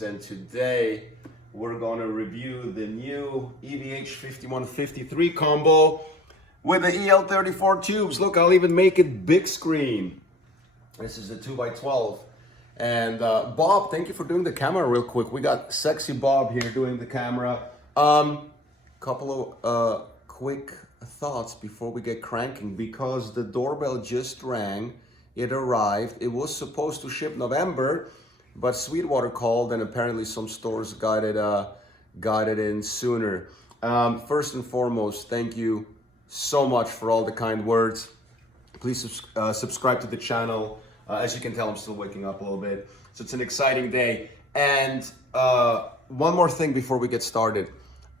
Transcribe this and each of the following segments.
Greetings, and today we're gonna review the new EVH 5153 combo with the EL34 tubes. Look, I'll even make it big screen. This is a 2x12. And Bob, thank you for doing the camera real quick. We got sexy Bob here doing the camera. Couple of quick thoughts before we get cranking, because the doorbell just rang. It arrived. It was supposed to ship November, but Sweetwater called and apparently some stores got it in sooner. First and foremost, thank you so much for all the kind words. Please subscribe to the channel. As you can tell, I'm still waking up a little bit. So it's an exciting day. And one more thing before we get started.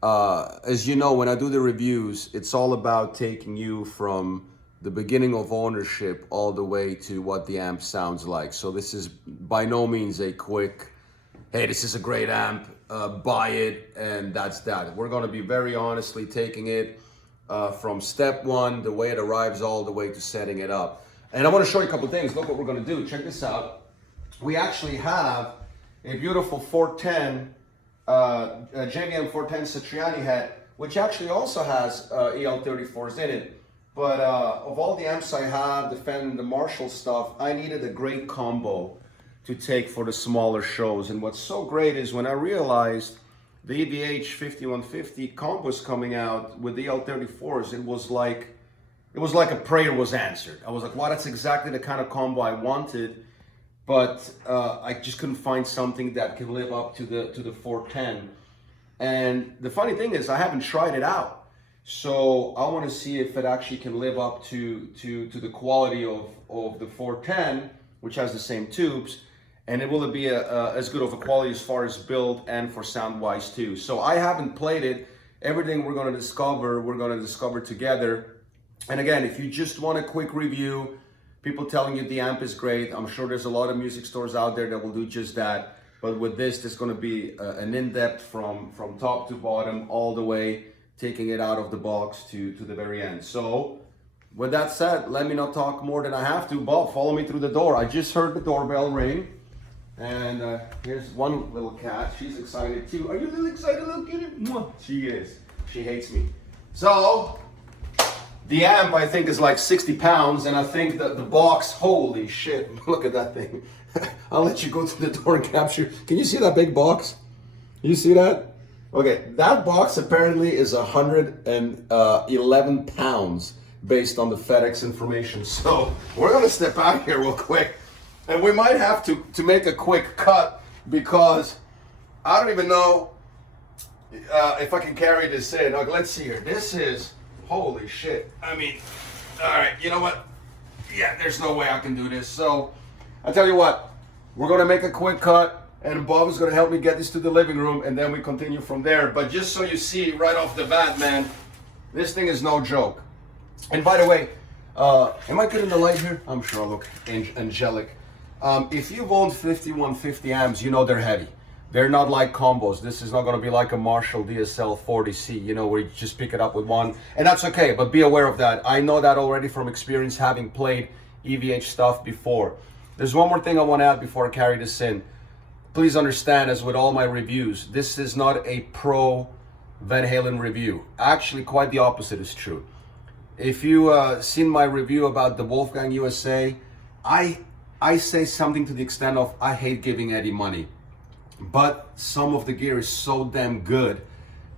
As you know, when I do the reviews, it's all about taking you from the beginning of ownership all the way to what the amp sounds like. So this is by no means a quick, hey, this is a great amp, buy it, and that's that. We're gonna be very honestly taking it from step one, the way it arrives, all the way to setting it up. And I wanna show you a couple of things. Look what we're gonna do, check this out. We actually have a beautiful 410, JVM 410 Satriani head, which actually also has EL34s in it. But of all the amps I have, the Fender and the Marshall stuff, I needed a great combo to take for the smaller shows. And what's so great is when I realized the EVH 5150 combo is coming out with the EL34s, it was like a prayer was answered. I was like, wow, that's exactly the kind of combo I wanted. But I just couldn't find something that can live up to the 410. And the funny thing is, I haven't tried it out. So I want to see if it actually can live up to the quality of the 410, which has the same tubes, and will it be as good of a quality as far as build and for sound wise too. So I haven't played it. Everything we're going to discover together. And again, if you just want a quick review, people telling you the amp is great, I'm sure there's a lot of music stores out there that will do just that. But with this, there's going to be an in-depth from top to bottom all the way, taking it out of the box to the very end. So with that said, let me not talk more than I have to. Bob, follow me through the door. I just heard the doorbell ring. And here's one little cat. She's excited too. Are you a little excited, little kitty? She is. She hates me. So the amp, I think, is like 60 pounds. And I think that the box, holy shit, look at that thing. I'll let you go to the door and capture. Can you see that big box? You see that? Okay, that box apparently is 111 pounds based on the FedEx information. So we're gonna step out here real quick, and we might have to make a quick cut, because I don't even know if I can carry this in. Okay, let's see here. This is, holy shit. I mean, all right, you know what? Yeah, there's no way I can do this. So I tell you what, we're gonna make a quick cut. And Bob is going to help me get this to the living room, and then we continue from there. But just so you see right off the bat, man, this thing is no joke. And by the way, am I good in the light here? I'm sure I look angelic. If you've owned 5150 amps, you know they're heavy. They're not like combos. This is not going to be like a Marshall DSL 40C, you know, where you just pick it up with one. And that's okay, but be aware of that. I know that already from experience, having played EVH stuff before. There's one more thing I want to add before I carry this in. Please understand, as with all my reviews, this is not a pro Van Halen review. Actually, quite the opposite is true. If you seen my review about the Wolfgang USA, I say something to the extent of, I hate giving Eddie money, but some of the gear is so damn good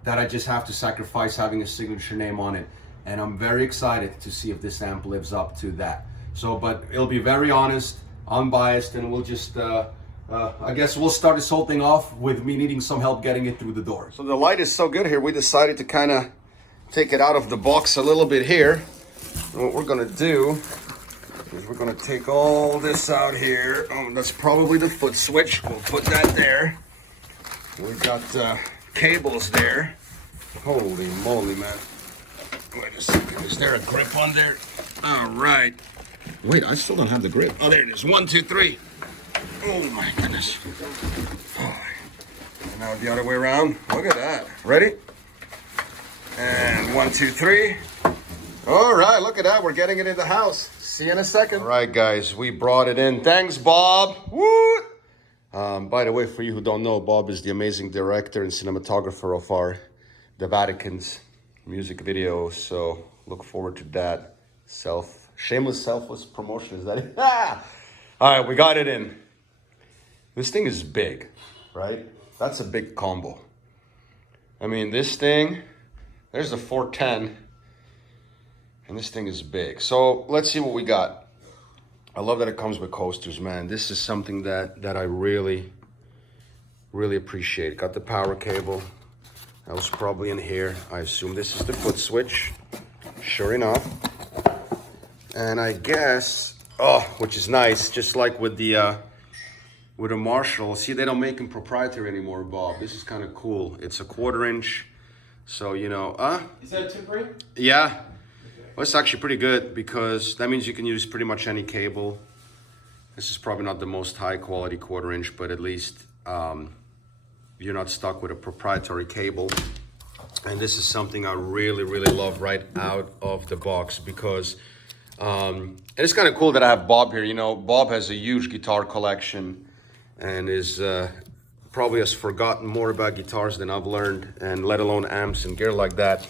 that I just have to sacrifice having a signature name on it. And I'm very excited to see if this amp lives up to that. So, but it'll be very honest, unbiased, and we'll just I guess we'll start this whole thing off with me needing some help getting it through the door. So the light is so good here, we decided to kind of take it out of the box a little bit here. And what we're gonna do is we're gonna take all this out here. Oh, that's probably the foot switch. We'll put that there. We've got cables there. Holy moly, man. Wait a second, is there a grip on there? All right. Wait, I still don't have the grip. Oh, there it is, 1, 2, 3. Oh my goodness. Oh. And now the other way around. Look at that. Ready? And 1, 2, 3. All right, look at that. We're getting it in the house. See you in a second. All right, guys, we brought it in. Thanks, Bob. Woo! By the way, for you who don't know, Bob is the amazing director and cinematographer of the Vatican's music video. So look forward to that. Shameless, selfless promotion. Is that it? Ah! All right, we got it in. This thing is big, right? That's a big combo. I mean, this thing, there's the 410, and this thing is big. So let's see what we got. I love that it comes with coasters, man. This is something that I really, really appreciate. Got the power cable. That was probably in here. I assume this is the foot switch. Sure enough. And I guess, which is nice, just like with the Marshall. See, they don't make them proprietary anymore, Bob. This is kind of cool. It's a 1/4 inch. So, you know, Is that tip ring? Yeah. Well, it's actually pretty good because that means you can use pretty much any cable. This is probably not the most high quality 1/4 inch, but at least you're not stuck with a proprietary cable. And this is something I really, really love right out of the box because and it's kind of cool that I have Bob here. You know, Bob has a huge guitar collection and is probably has forgotten more about guitars than I've learned, and let alone amps and gear like that.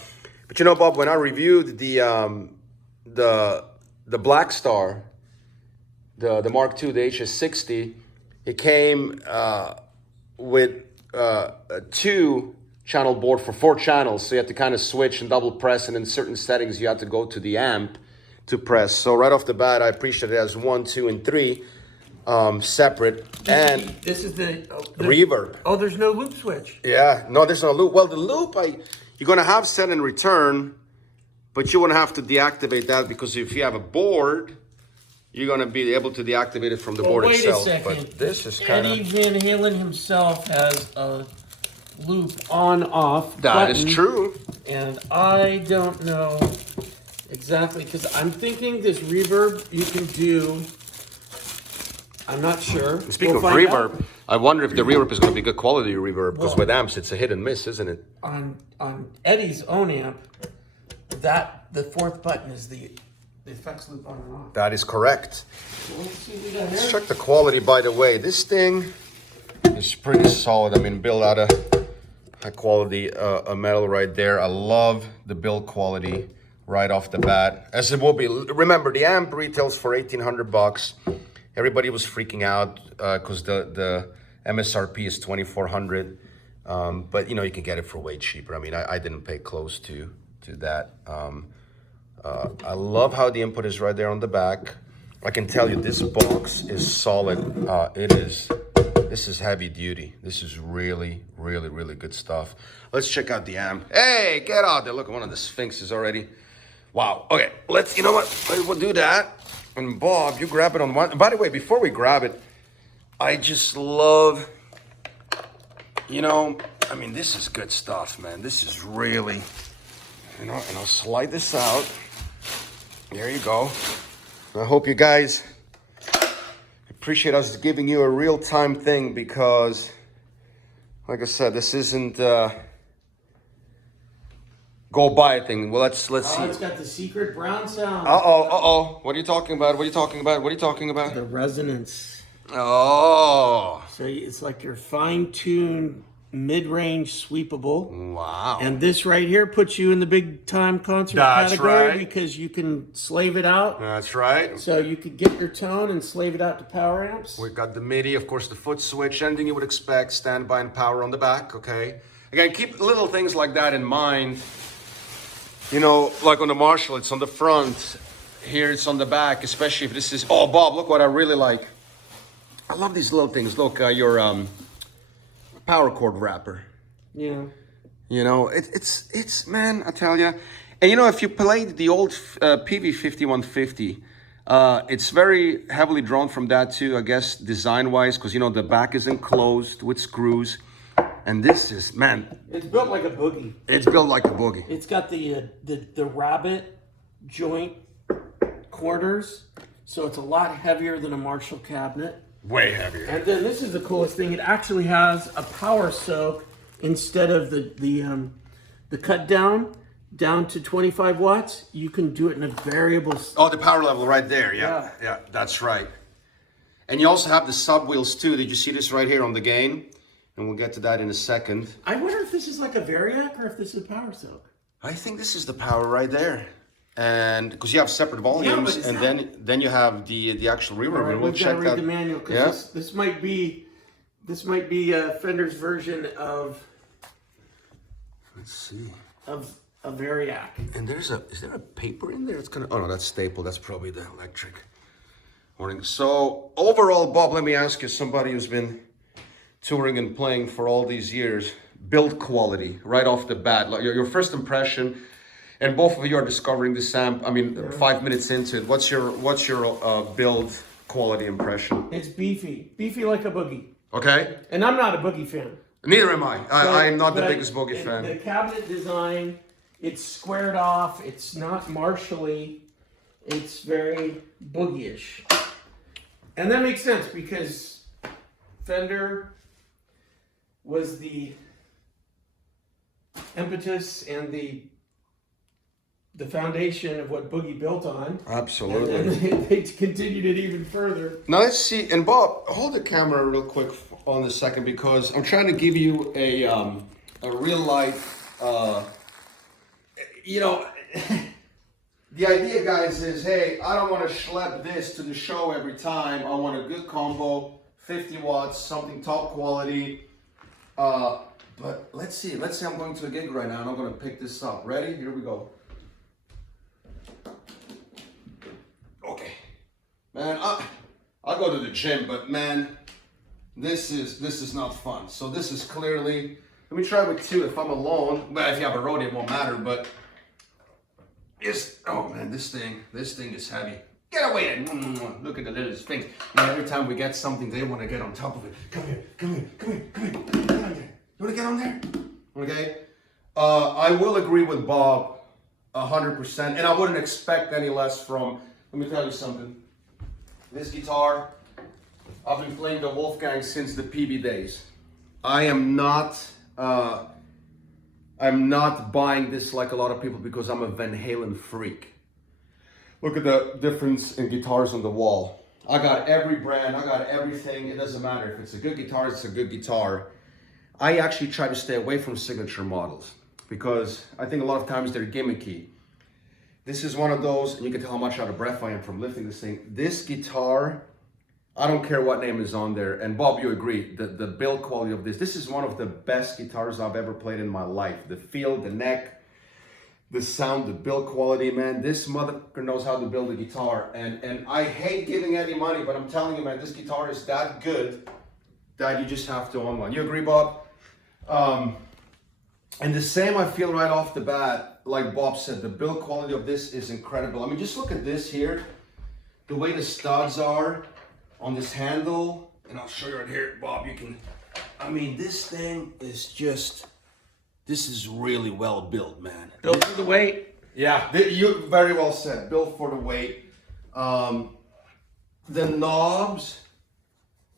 But you know, Bob, when I reviewed the Black Star, the Mark II, the HS60, it came with a 2-channel board for 4 channels. So you had to kind of switch and double press, and in certain settings you had to go to the amp to press. So right off the bat, I appreciate it as 1, 2, and 3 separate. And this is the reverb. Oh, there's no loop switch. Yeah, no, there's no loop. Well, the loop, you're gonna have set and return, but you wanna have to deactivate that because if you have a board, you're gonna be able to deactivate it from the board itself. Wait a second. But this is kind Eddie of... Van Halen himself has a loop on-off That button, is true. and I don't know exactly, because I'm thinking this reverb you can do... I'm not sure. Speaking of reverb, I wonder if the reverb is going to be good quality reverb, because with amps it's a hit and miss, isn't it? On Eddie's own amp, the 4th button is the effects loop on and off. That is correct. So let's see what we got Let's here. check the quality, by the way. This thing is pretty solid. I mean, built out of high quality metal right there. I love the build quality right off the bat, as it will be. Remember, the amp retails for $1,800. Everybody was freaking out because the MSRP is $2,400, but you know, you can get it for way cheaper. I mean, I didn't pay close to that. I love how the input is right there on the back. I can tell you this box is solid. This is heavy duty. This is really, really, really good stuff. Let's check out the amp. Hey, get out there. Look, one of the Sphinxes already. Wow. Okay, you know what? We'll do that. And Bob, you grab it on one. By the way, before we grab it, I just love, you know, I mean, this is good stuff, man. This is really, you know, and I'll slide this out. There you go. I hope you guys appreciate us giving you a real-time thing because, like I said, this isn't go buy a thing. Well, let's see. It's got the secret brown sound. What are you talking about? What are you talking about? What are you talking about? The resonance. Oh. So it's like your fine-tuned mid-range sweepable. Wow. And this right here puts you in the big-time concert category because you can slave it out. That's right. So you could get your tone and slave it out to power amps. We've got the MIDI, of course, the foot switch, anything you would expect, standby and power on the back, okay? Again, keep little things like that in mind. You know, like on the Marshall, it's on the front. Here it's on the back, especially if this is... Oh, Bob, look what I really like. I love these little things. Look, your power cord wrapper. Yeah. You know, it's man, I tell you. And you know, if you played the old PV 5150, it's very heavily drawn from that too, I guess, design-wise, because, you know, the back is enclosed with screws. And this is, man. It's built like a boogie. It's built like a boogie. It's got the rabbit joint quarters, so it's a lot heavier than a Marshall cabinet. Way heavier. And then this is the coolest thing. It actually has a power soak instead of the cut down to 25 watts. You can do it in a variable. Oh, the power level right there. Yeah, that's right. And you also have the sub wheels too. Did you see this right here on the gain? And we'll get to that in a second. I wonder if this is like a Variac or if this is power soak. I think this is the power right there. And because you have separate volumes, but and then you have the actual reverb. Right, We'll we've check got to read that. the manual because this might be Fender's version of Let's see. a Variac. And is there a paper in there? It's kind of, oh no, that's staple. That's probably the electric. Morning. So overall, Bob, let me ask you, somebody who's been touring and playing for all these years, build quality right off the bat, like your first impression, and both of you are discovering this amp. I mean, 5 minutes into it, what's your build quality impression? It's beefy like a boogie. Okay. And I'm not a boogie fan. Neither am I. I am not the But biggest boogie fan. The cabinet design, it's squared off. It's not martially. It's very boogie-ish. And that makes sense because Fender was the impetus and the foundation of what boogie built on. Absolutely. And they continued it even further. Now let's see, and Bob, hold the camera real quick on this second because I'm trying to give you a real life, you know, the idea, guys, is, hey, I don't want to schlep this to the show every time. I want a good combo, 50 watts, something top quality. But let's see I'm going to a gig right now and I'm going to pick this up. Ready? Here we go. Okay. Man, I go to the gym, but man, this is not fun. So this is clearly, let me try with 2 if I'm alone. Well, if you have a roadie, it won't matter, but oh man, this thing is heavy. Get away then. Look at the little things. And every time we get something, they want to get on top of it. Come here. Get on there. You want to get on there? Okay. I will agree with Bob 100%, and I wouldn't expect any less from, let me tell you something. This guitar, I've been playing the Wolfgang since the PB days. I'm not buying this like a lot of people because I'm a Van Halen freak. Look at the difference in guitars on the wall. I got every brand, I got everything. It doesn't matter. If it's a good guitar, it's a good guitar. I actually try to stay away from signature models because I think a lot of times they're gimmicky. This is one of those, and you can tell how much out of breath I am from lifting this thing. This guitar, I don't care what name is on there, and Bob, you agree, the build quality of this is one of the best guitars I've ever played in my life. The feel, the neck, the sound, the build quality, man, this motherfucker knows how to build a guitar. And I hate giving any money, but I'm telling you, man, this guitar is that good that you just have to own one. You agree, Bob? And the same I feel right off the bat, like Bob said, the build quality of this is incredible. I mean, just look at this here, the way the studs are on this handle, and I'll show you right here, Bob, you can, I mean, this thing is just, this is really well built, man. Built for the weight. Yeah, you very well said, built for the weight. The knobs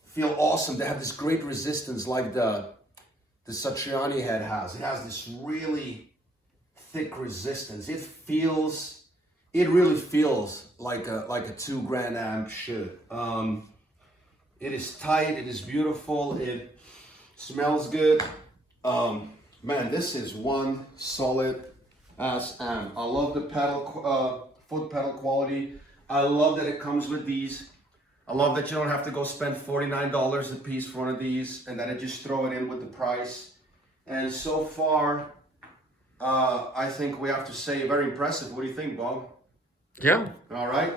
feel awesome. They have this great resistance like the Satriani head has. It has this really thick resistance. It really feels like a $2,000 amp should. It is tight, it is beautiful, it smells good. Man, this is one solid ass amp. I love the pedal, foot pedal quality. I love that it comes with these. I love that you don't have to go spend $49 a piece for one of these and that I just throw it in with the price. And so far, I think we have to say very impressive. What do you think, Bob? Yeah. All right.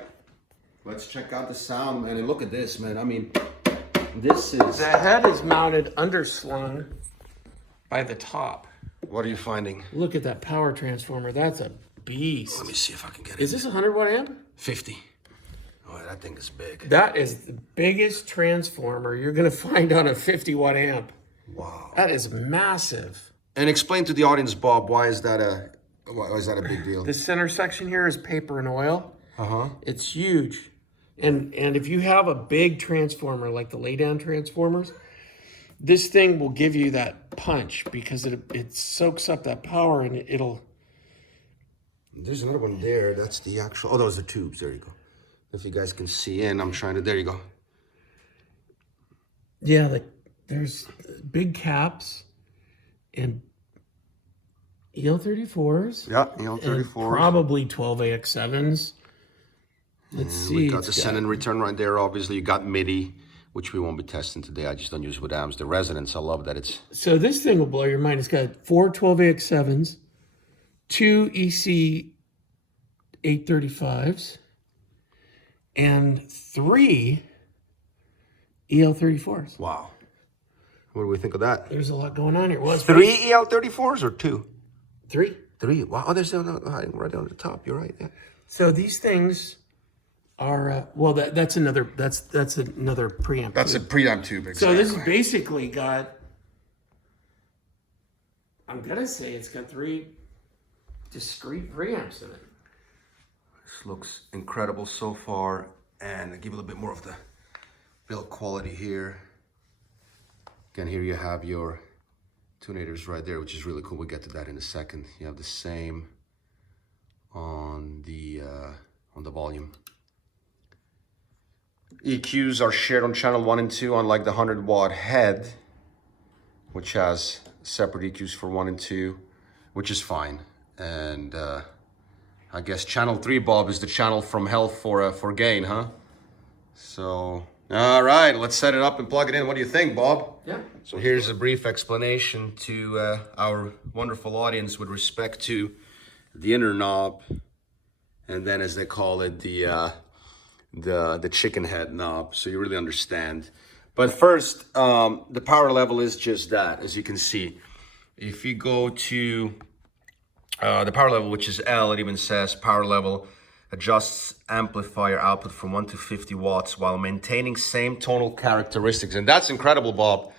Let's check out the sound, man. And look at this, man. I mean, this is... The head is mounted underslung by the top. What are you finding? Look at that power transformer. That's a beast. Let me see if I can get it. Is this a 100-watt amp? 50. Oh, that thing is big. That is the biggest transformer you're going to find on a 50-watt amp. Wow. That is massive. And explain to the audience, Bob, why is that a big deal? The center section here is paper and oil. Uh-huh. It's huge. And if you have a big transformer like the laydown transformers, this thing will give you that punch because it soaks up that power and it'll... There's another one there. That's the actual... Oh, those are tubes. There you go. If you guys can see in, I'm trying to... There you go. Yeah, there's big caps and EL34s. Yeah, And EL34s. probably 12AX7s. Let's see. We got the send and return right there. Obviously, you got MIDI, which we won't be testing today. I just don't use it with amps. The resonance, I love that it's... So this thing will blow your mind. It's got 4 12AX7s, 2 EC835s, and 3 EL34s. Wow. What do we think of that? There's a lot going on here. Well, 3 EL34s or 2? 3. 3. Wow. Oh, there's another right on the top. You're right. Yeah. So these things are well. That's another preamp. That's a preamp tube. Exactly. So this has basically got. I'm gonna say it's got 3 discrete preamps in it. This looks incredible so far, and I'll give a little bit more of the build quality here. Again, here you have your tunators right there, which is really cool. We'll get to that in a second. You have the same on the volume. EQs are shared on channel 1 and 2, unlike the 100-watt head, which has separate EQs for 1 and 2, which is fine. And I guess channel 3, Bob, is the channel from hell for gain, huh? So, all right, let's set it up and plug it in. What do you think, Bob? Yeah. So here's a brief explanation to our wonderful audience with respect to the inner knob, and then, as they call it, the chicken head knob, so you really understand. But first, the power level is just that, as you can see. If you go to the power level, which is L, it even says power level adjusts amplifier output from 1 to 50 watts while maintaining same tonal characteristics. And that's incredible, Bob.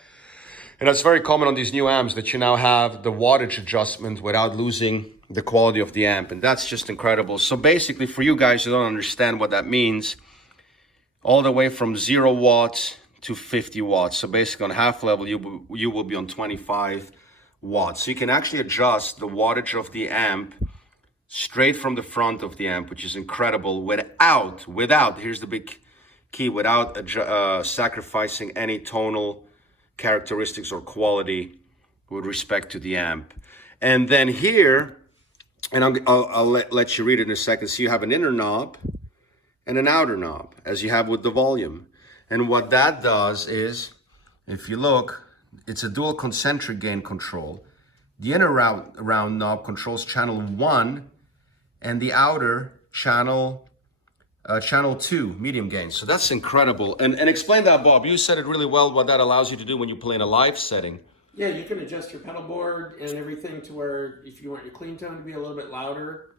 And that's very common on these new amps, that you now have the wattage adjustment without losing the quality of the amp. And that's just incredible. So basically, for you guys who don't understand what that means, all the way from 0 watts to 50 watts. So basically on half level, you will be on 25 watts. So you can actually adjust the wattage of the amp straight from the front of the amp, which is incredible, without, here's the big key, without sacrificing any tonal characteristics or quality with respect to the amp. And then here, and I'll let you read it in a second, so you have an inner knob and an outer knob, as you have with the volume. And what that does is, if you look, it's a dual concentric gain control. The inner round knob controls channel 1, and the outer channel 2, medium gain. So that's incredible. And explain that, Bob. You said it really well, what that allows you to do when you play in a live setting. Yeah, you can adjust your pedal board and everything to where, if you want your clean tone to be a little bit louder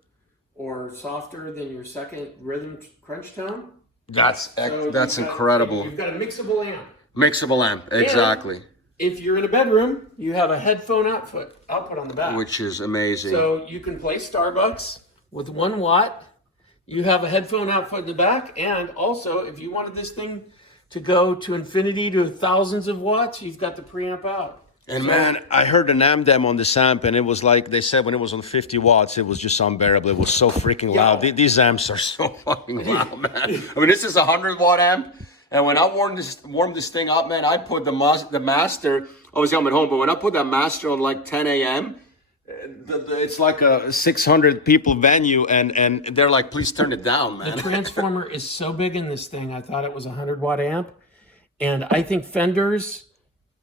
or softer than your second rhythm crunch tone. That's incredible. You've got a mixable amp. Mixable amp, exactly. And if you're in a bedroom, you have a headphone output on the back. Which is amazing. So you can play Starbucks with 1 watt. You have a headphone output in the back. And also, if you wanted this thing to go to infinity to thousands of watts, you've got the preamp out. And man, I heard an amp demo on this amp, and it was like, they said when it was on 50 watts, it was just unbearable. It was so freaking loud. These amps are so fucking loud, man. I mean, this is a 100-watt amp, and when I warmed this thing up, man, I put the master, obviously I'm at home, but when I put that master on like 10 a.m., it's like a 600 people venue, and they're like, please turn it down, man. The transformer is so big in this thing, I thought it was a 100-watt amp, and I think Fender's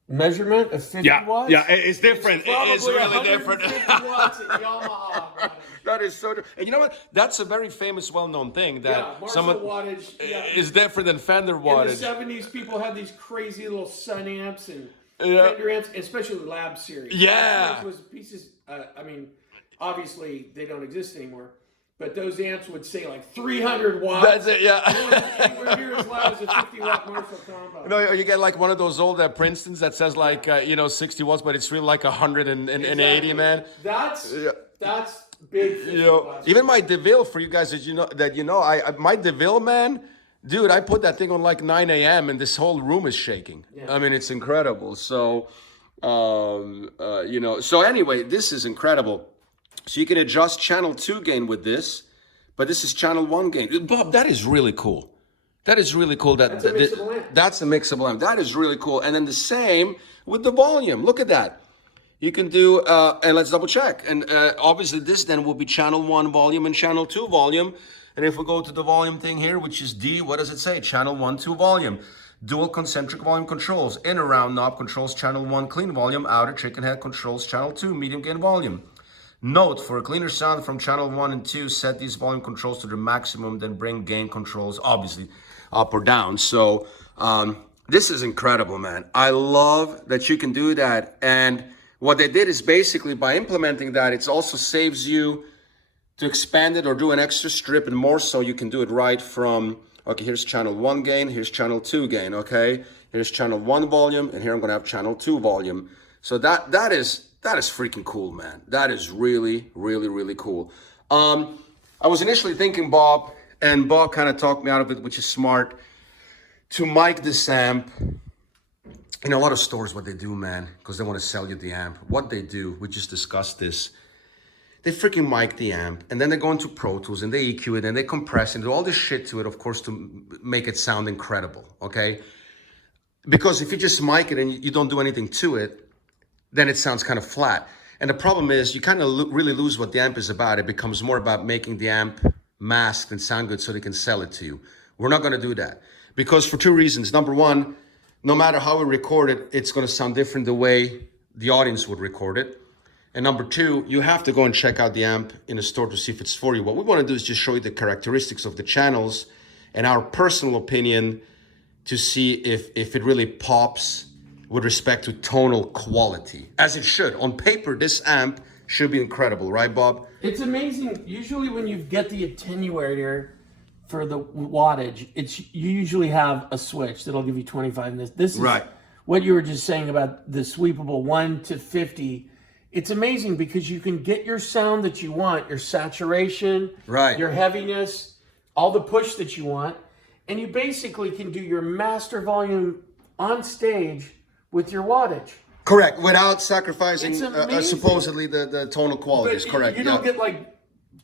measurement of 50 watts. Yeah, it's different. It's really different. Watts at Yamaha. That is so. And you know what? That's a very famous, well-known thing that wattage is different than Fender wattage. In the 70s, people had these crazy little Sun amps and Fender amps, especially the Lab series. Yeah. Lab was pieces. I mean, obviously they don't exist anymore. But those amps would say like 300 watts. That's it, yeah. Anywhere near as loud as a 50-watt Marshall combo. No, you get like one of those old Princetons that says like 60 watts, but it's really like 180, man. That's big. 50 watts. Even my DeVille, for you guys my DeVille, man, dude, I put that thing on like 9 a.m. and this whole room is shaking. Yeah. I mean, it's incredible. So, so anyway, this is incredible. So you can adjust channel 2 gain with this, but this is channel 1 gain. Bob, that is really cool. That is really cool. That's a mixable amp. That's a mixable amp. That is really cool. And then the same with the volume. Look at that. You can do, and let's double check. And obviously this then will be channel 1 volume and channel 2 volume. And if we go to the volume thing here, which is D, what does it say? Channel 1, 2 volume. Dual concentric volume controls. Inner round knob controls channel 1 clean volume. Outer chicken head controls channel 2 medium gain volume. Note, for a cleaner sound from channel 1 and 2, set these volume controls to the maximum, then bring gain controls, obviously, up or down. So this is incredible, man. I love that you can do that. And what they did is basically by implementing that, it also saves you to expand it or do an extra strip, and more so you can do it right from, okay, here's channel 1 gain, here's channel 2 gain, okay? Here's channel 1 volume, and here I'm gonna have channel 2 volume. So that is freaking cool, man. That is really, really, really cool. I was initially thinking, Bob, and Bob kind of talked me out of it, which is smart, to mic this amp. You know, a lot of stores, what they do, man, because they want to sell you the amp, what they do, we just discussed this, they freaking mic the amp, and then they go into Pro Tools, and they EQ it, and they compress, and do all this shit to it, of course, to make it sound incredible, okay? Because if you just mic it and you don't do anything to it, then it sounds kind of flat. And the problem is, you kind of really lose what the amp is about. It becomes more about making the amp masked and sound good so they can sell it to you. We're not going to do that. Because for 2 reasons. Number one, no matter how we record it, it's going to sound different the way the audience would record it. And number 2, you have to go and check out the amp in a store to see if it's for you. What we want to do is just show you the characteristics of the channels and our personal opinion to see if it really pops with respect to tonal quality, as it should. On paper, this amp should be incredible, right, Bob? It's amazing. Usually when you get the attenuator for the wattage, you usually have a switch that'll give you 25. This is right. What you were just saying about the sweepable 1 to 50. It's amazing because you can get your sound that you want, your saturation, right, your heaviness, all the push that you want, and you basically can do your master volume on stage with your wattage. Correct, without sacrificing supposedly the tonal qualities. But correct. You don't get like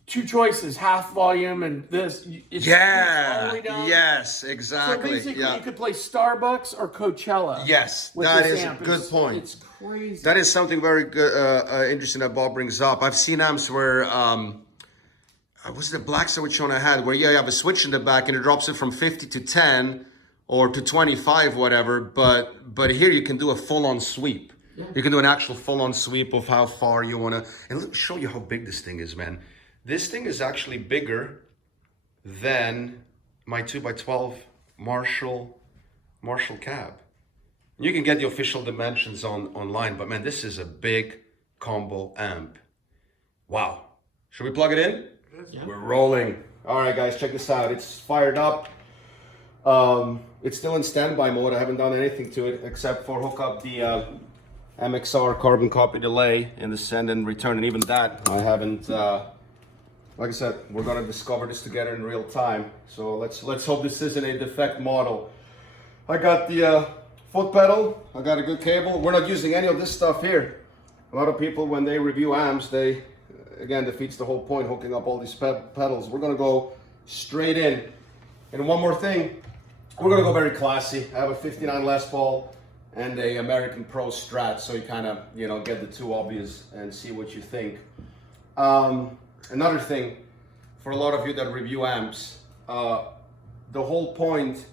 2 choices, half volume and this. It's all the way down. Yes, exactly. So basically you could play Starbucks or Coachella. Yes, that is a good point. It's crazy. That is something very good, interesting that Bob brings up. I've seen amps where, was it the black switch one I had, where you have a switch in the back and it drops it from 50 to 10 or to 25, whatever, but here you can do a full-on sweep. Yeah. You can do an actual full-on sweep of how far you want to, and let me show you how big this thing is, man. This thing is actually bigger than my 2x12 Marshall cab. You can get the official dimensions online, but man, this is a big combo amp. Wow. Should we plug it in? Yeah. We're rolling. All right, guys, check this out. It's fired up. It's still in standby mode. I haven't done anything to it except for hook up the MXR carbon copy delay in the send and return, and even that I haven't. Like I said, we're gonna discover this together in real time. So let's hope this isn't a defect model. I got the foot pedal. I got a good cable. We're not using any of this stuff here. A lot of people, when they review amps, they again defeats the whole point hooking up all these pedals. We're gonna go straight in. And one more thing, we're gonna go very classy. I have a 59 Les Paul and a American Pro Strat, so you kind of, you know, get the two obvious and see what you think. Another thing, for a lot of you that review amps, the whole point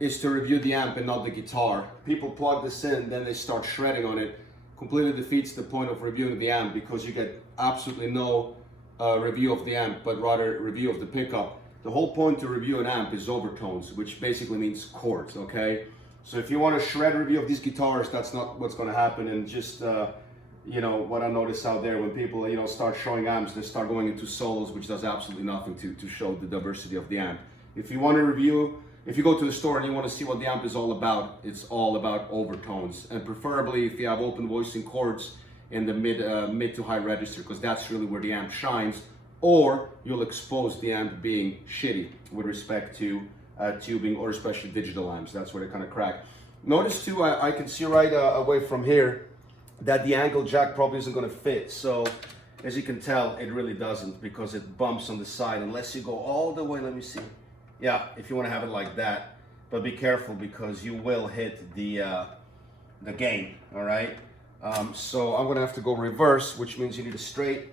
is to review the amp and not the guitar. People plug this in, then they start shredding on it. Completely defeats the point of reviewing the amp because you get absolutely no review of the amp, but rather review of the pickup. The whole point to review an amp is overtones, which basically means chords, okay? So if you want a shred review of these guitars, that's not what's gonna happen. And just, you know, what I notice out there when people, you know, start showing amps, they start going into solos, which does absolutely nothing to show the diversity of the amp. If you want to review, if you go to the store and you want to see what the amp is all about, it's all about overtones. And preferably if you have open voicing chords in the mid to high register, because that's really where the amp shines, or you'll expose the amp being shitty with respect to tubing, or especially digital amps. That's where they kind of crack. Notice too, I can see right away from here that the angle jack probably isn't going to fit. So as you can tell, it really doesn't, because it bumps on the side unless you go all the way. Let me see. yeah, if you want to have it like that, but be careful because you will hit the gain. All right. So I'm gonna have to go reverse, which means you need a straight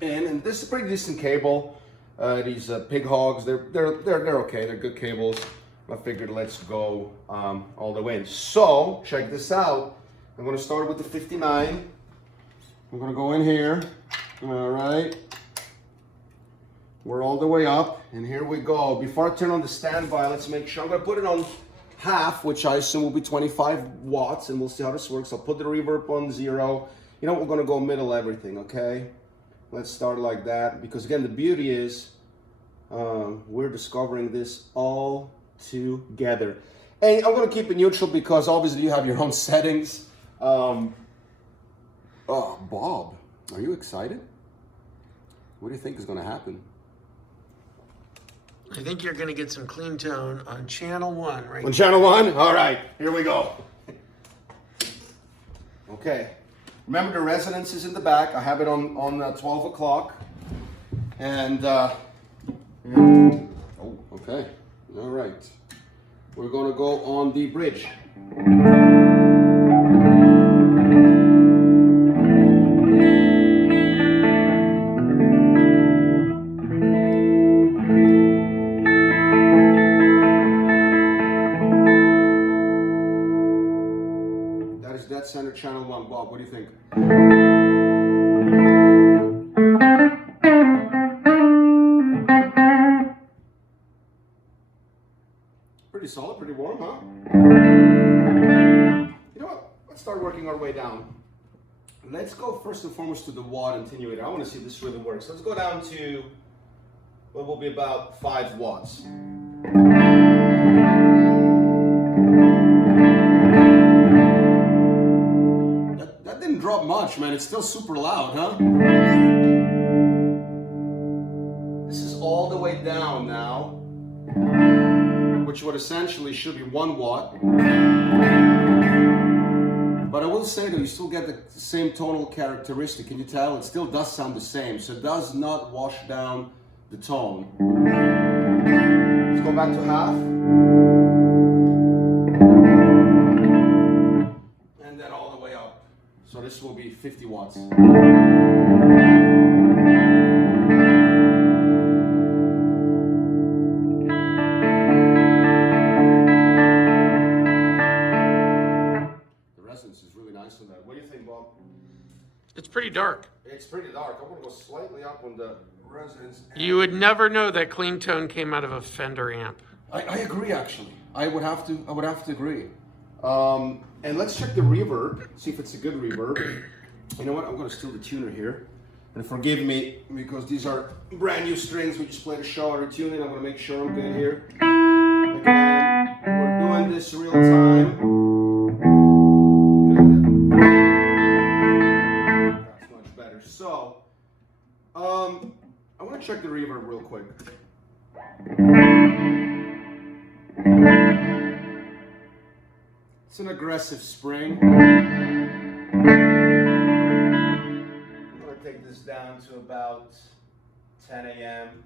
in, and this is a pretty decent cable. These pig hogs, they're okay. They're good cables. I figured let's go all the way in. So check this out. I'm gonna start with the 59. I'm gonna go in here. All right. We're all the way up, and here we go. Before I turn on the standby, let's make sure. I'm gonna put it on half, which I assume will be 25 watts, and we'll see how this works. I'll put the reverb on 0. You know, we're gonna go middle everything, okay? Let's start like that, because again, the beauty is we're discovering this all together. And I'm gonna keep it neutral because obviously you have your own settings. Oh, Bob, are you excited? What do you think is gonna happen? I think you're going to get some clean tone on channel 1, right? On channel 1? All right, here we go. Okay, remember the resonance is in the back. I have it on 12 o'clock. And, oh, okay, all right. We're gonna go on the bridge. That center channel 1, Bob, what do you think? Pretty solid, pretty warm, huh? You know what? Let's start working our way down. Let's go first and foremost to the watt attenuator. I want to see if this really works. Let's go down to what will be about 5 watts. That didn't drop much, man. It's still super loud, huh? This is all the way down now, which would essentially should be 1 watt. But I will say though, you still get the same tonal characteristic. Can you tell? It still does sound the same, so it does not wash down the tone. Let's go back to half. And then all the way up. So this will be 50 watts. The resonance is really nice on that. What do you think, Bob? It's pretty dark. It's pretty dark. I'm going to go slightly up on the resonance. You would never know that clean tone came out of a Fender amp. I agree, actually. I would have to agree. And let's check the reverb, see if it's a good reverb. You know what? I'm going to steal the tuner here. And forgive me, because these are brand new strings. We just played a show on tuning. I'm going to make sure I'm good here. Again, we're doing this real time. That's much better. So, I want to check the reverb real quick. It's an aggressive spring. I'm going to take this down to about 10 a.m.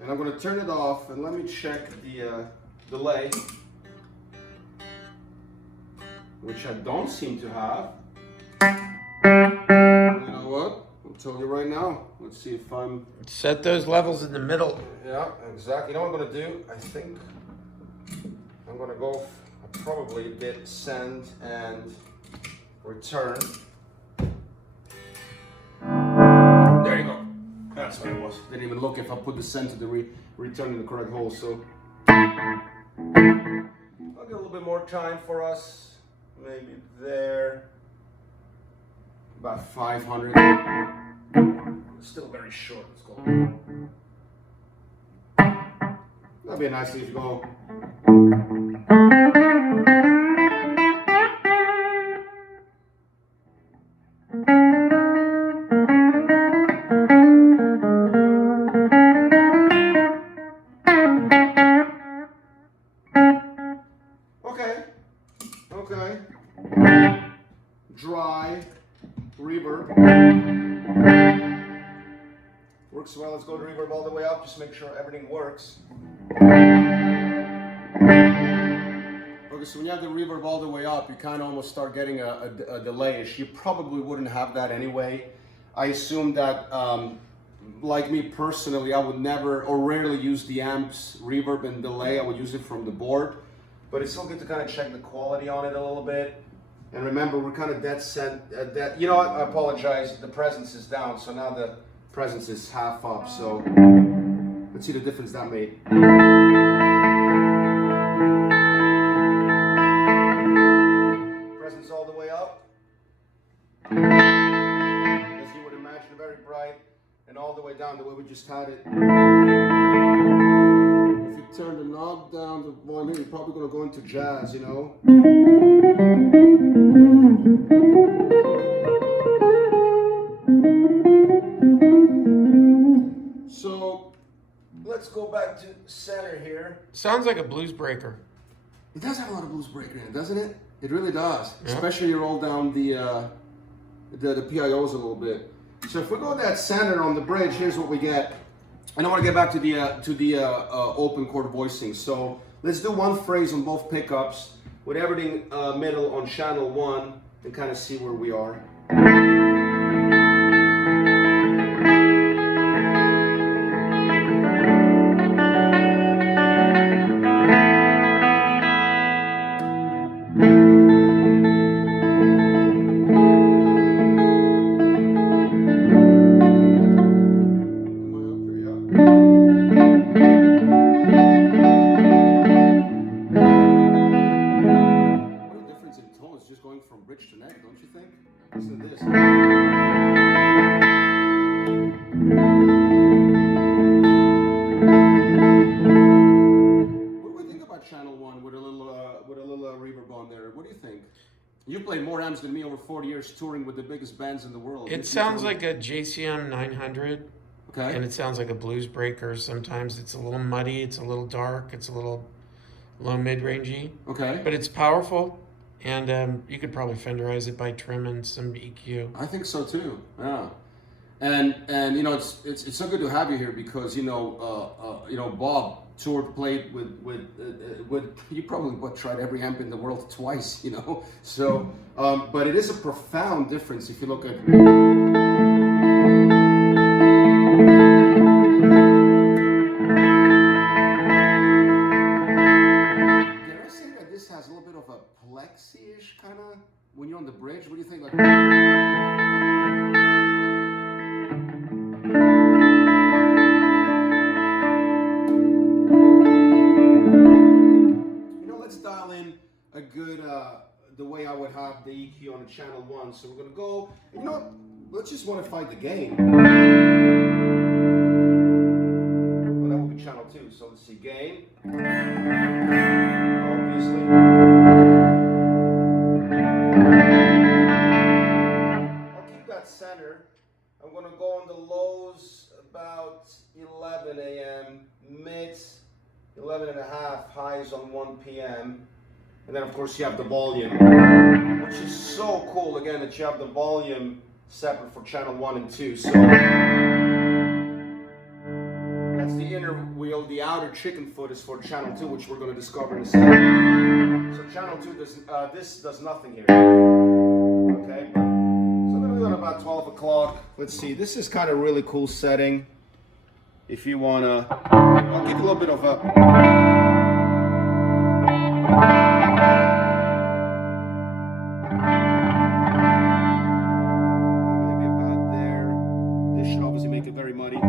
And I'm going to turn it off and let me check the delay, which I don't seem to have. You know what? I'll tell you right now. Let's see if I'm... Set those levels in the middle. Yeah, exactly. You know what I'm going to do? I think I'm going to go probably a bit send and return. There you go. That's what it was. Didn't even look if I put the send to the return in the correct hole. So I'll get a little bit more time for us. Maybe there. About 500. Still very short. Let's go. That'd be a nice leaf to go. Okay. Dry reverb. Works well. Let's go to reverb all the way up. Just make sure everything works. because when you have the reverb all the way up, you kind of almost start getting a delay-ish. You probably wouldn't have that anyway. I assume that, like me personally, I would never or rarely use the amp's reverb and delay. I would use it from the board. But it's still good to kind of check the quality on it a little bit. And remember, we're kind of you know what, I apologize, the presence is down, so now the presence is half up, so let's see the difference that made. Presence all the way up. As you would imagine, very bright, and all the way down the way we just had it. If you turn the knob down, the volume, you're probably going to go into jazz, you know? So, let's go back to center here. Sounds like a blues breaker. It does have a lot of blues breaker in it, doesn't it? It really does. Yeah. Especially you roll down the PIOs a little bit. So if we go that center on the bridge, here's what we get. And I want to get back to the open chord voicing. So let's do one phrase on both pickups with everything middle on channel 1 and kind of see where we are. You played more amps than me over 40 years touring with the biggest bands in the world. It sounds like a JCM 900. Okay. And it sounds like a blues breaker. Sometimes it's a little muddy, it's a little dark, it's a little low mid-rangey. Okay. But it's powerful, and you could probably Fenderize it by trimming some EQ. I think so too. Yeah. And you know, it's so good to have you here because you know Bob toured, played with you probably tried every amp in the world twice, you know. So but it is a profound difference if you look at. Did I say that this has a little bit of a plexi-ish kind of when you're on the bridge? What do you think? Like. A good, the way I would have the EQ on channel 1. So we're going to go, and you know what, let's just modify the gain. Well, that will be channel 2, so let's see, gain. Obviously. I'll keep that center. I'm going to go on the lows about 11 a.m., mids 11 and a half, highs on 1 p.m. And then of course you have the volume, which is so cool again that you have the volume separate for channel 1 and 2. So that's the inner wheel. The outer chicken foot is for channel 2, which we're going to discover in a second. So channel 2 does this does nothing here. Okay, so I'm going to do it about 12 o'clock. Let's see. This is kind of really cool setting. If you want to, I'll give you a little bit of a. Maybe about there. This should obviously make it very muddy. So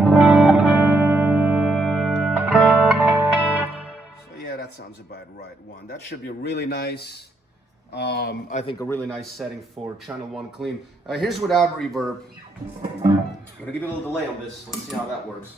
yeah, that sounds about right. One. That should be a really nice, I think a really nice setting for channel 1 clean. Here's without reverb. I'm gonna give you a little delay on this. Let's see how that works.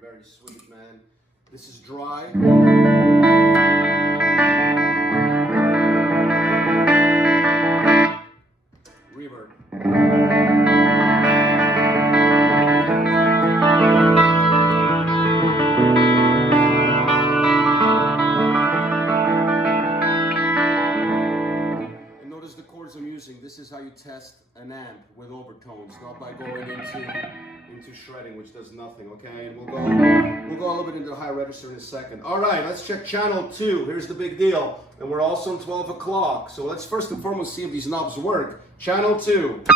Very sweet, man. This is dry. Reverb. test an amp with overtones, not by going into shredding, which does nothing, okay? And we'll go a little bit into the high register in a second. All right, let's check channel 2. Here's the big deal. And we're also on 12 o'clock. So let's first and foremost see if these knobs work. Channel 2. Whoa. That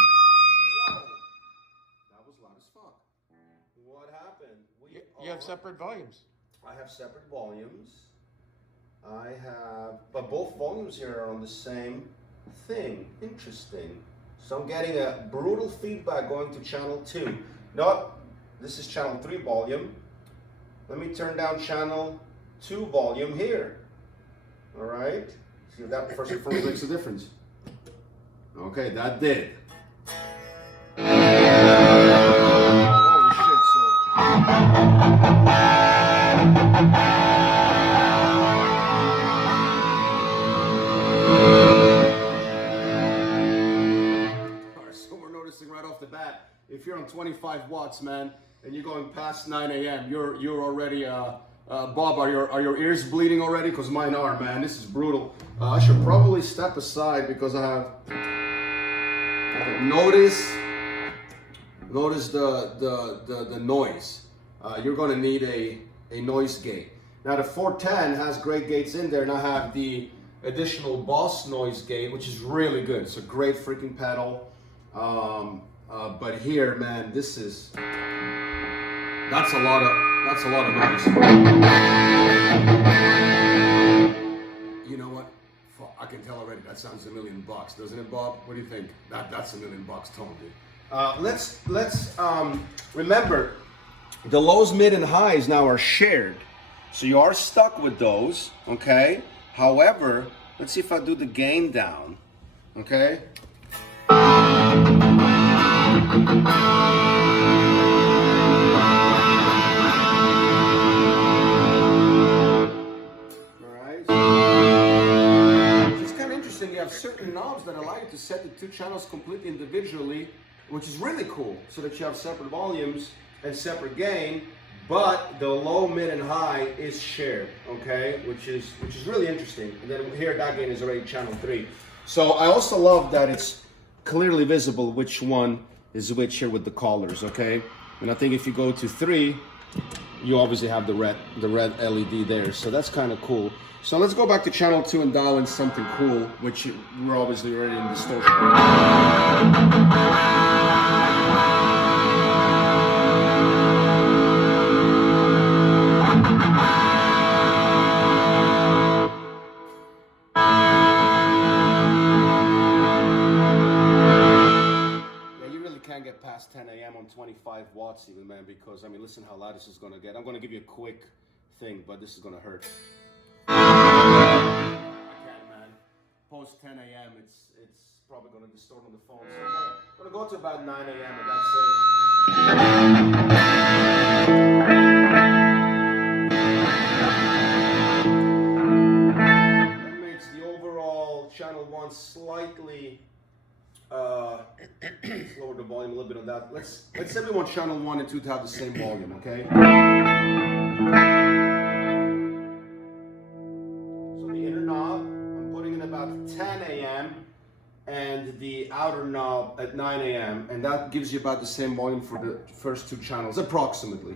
was loud as fuck. What happened? You have separate volumes. I have separate volumes. But both volumes here are on the same thing. Interesting. So I'm getting a brutal feedback going to channel 2. This is channel 3 volume. Let me turn down channel 2 volume here. All right. See if that first and foremost makes a difference. Okay, that did. Holy shit, so we're noticing right off the bat, if you're on 25 watts, man, and you're going past 9 a.m., you're already Bob, are your ears bleeding already? Because mine are, man. This is brutal. I should probably step aside because I have. Okay, notice the noise. You're going to need a noise gate. Now the 410 has great gates in there, and I have the additional Boss noise gate, which is really good. It's a great freaking pedal. But here, man, that's a lot of noise. You know what? I can tell already. That sounds $1 million, doesn't it, Bob? What do you think? That's $1 million tone, dude. Let's remember the lows, mid, and highs now are shared, so you are stuck with those. Okay. However, let's see if I do the gain down. Okay. You have certain knobs that allow you to set the 2 channels completely individually, which is really cool, so that you have separate volumes and separate gain, but the low, mid, and high is shared, okay, which is really interesting. And then here that gain is already channel 3. So I also love that it's clearly visible which one is which here with the collars, okay. And I think if you go to 3, you obviously have the red LED there, so that's kind of cool. So let's go back to channel 2 and dial in something cool, which we're obviously already in distortion. Yeah, you really can't get past 10 a.m. on 25 watts even, man, because, I mean, listen how loud this is going to get. I'm going to give you a quick thing, but this is going to hurt. I can't, man. Post 10 a.m. it's probably gonna distort on the phone. So I'm gonna go to about 9 a.m. and that's it. That makes the overall channel 1 slightly let's lower the volume a little bit on that. Let's say we want channel 1 and 2 to have the same volume, okay? About 10 a.m. and the outer knob at 9 a.m. and that gives you about the same volume for the first 2 channels, approximately.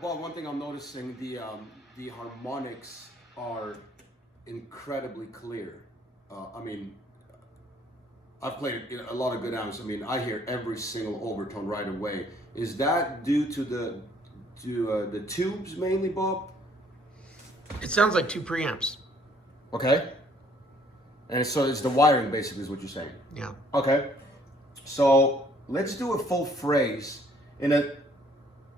Well, one thing I'm noticing, the harmonics are incredibly clear. I mean, I've played a lot of good amps. I mean, I hear every single overtone right away. Is that due to the tubes mainly, Bob? It sounds like 2 preamps. Okay. And so it's the wiring basically is what you're saying? Yeah. Okay. So let's do a full phrase in a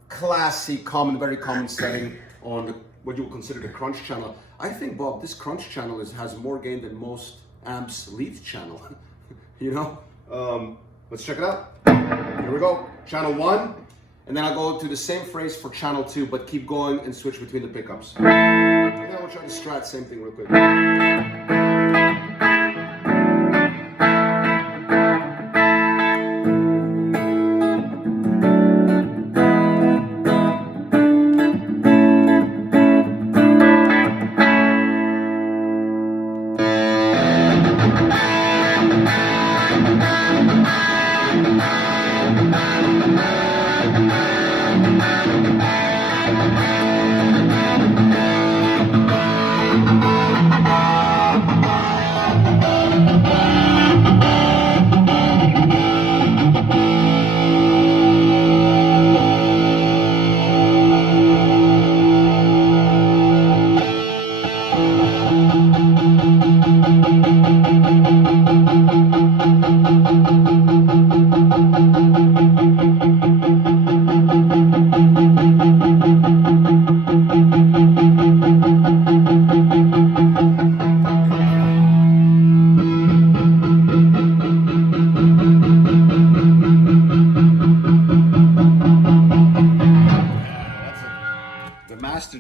classy, very common setting on what you would consider the crunch channel. I think, Bob, this crunch channel has more gain than most amps' lead channel. You know, let's check it out. Here we go, channel 1, and then I'll go to the same phrase for channel 2, but keep going and switch between the pickups. And then we'll try the strat, same thing real quick.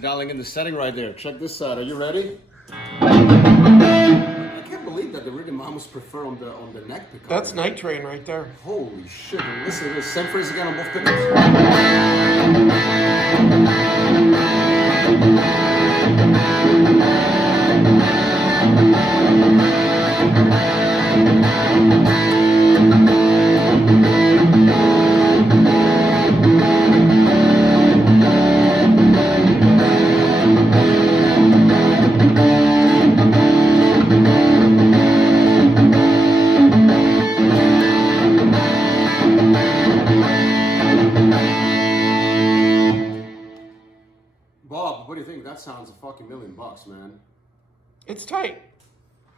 Dialing in the setting right there. Check this out. Are you ready? I can't believe that the rhythm I almost prefer on the neck pickup. That's Night Train right there. Holy shit. And listen to this. Same phrase again on both pickups. Bob, what do you think? That sounds a fucking $1,000,000, man. It's tight.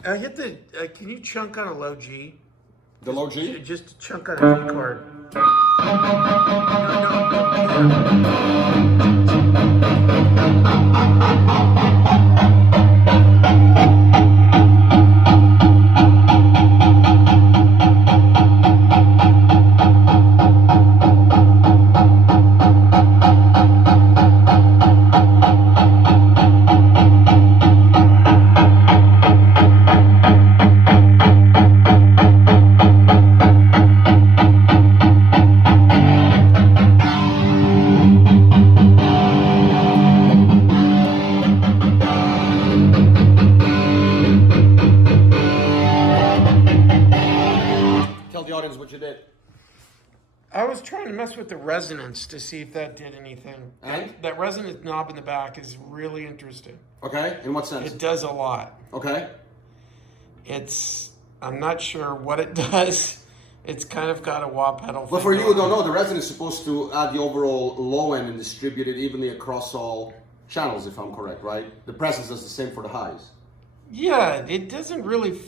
Hit the. Can you chunk on a low G? The low G? Just chunk on a G chord. What you did. I was trying to mess with the resonance to see if that did anything. And? That resonance knob in the back is really interesting. Okay, in what sense? It does a lot. Okay. I'm not sure what it does. It's kind of got a wah pedal. But for you who don't know, the resonance is supposed to add the overall low end and distribute it evenly across all channels, if I'm correct, right? The presence is the same for the highs. Yeah, it doesn't really.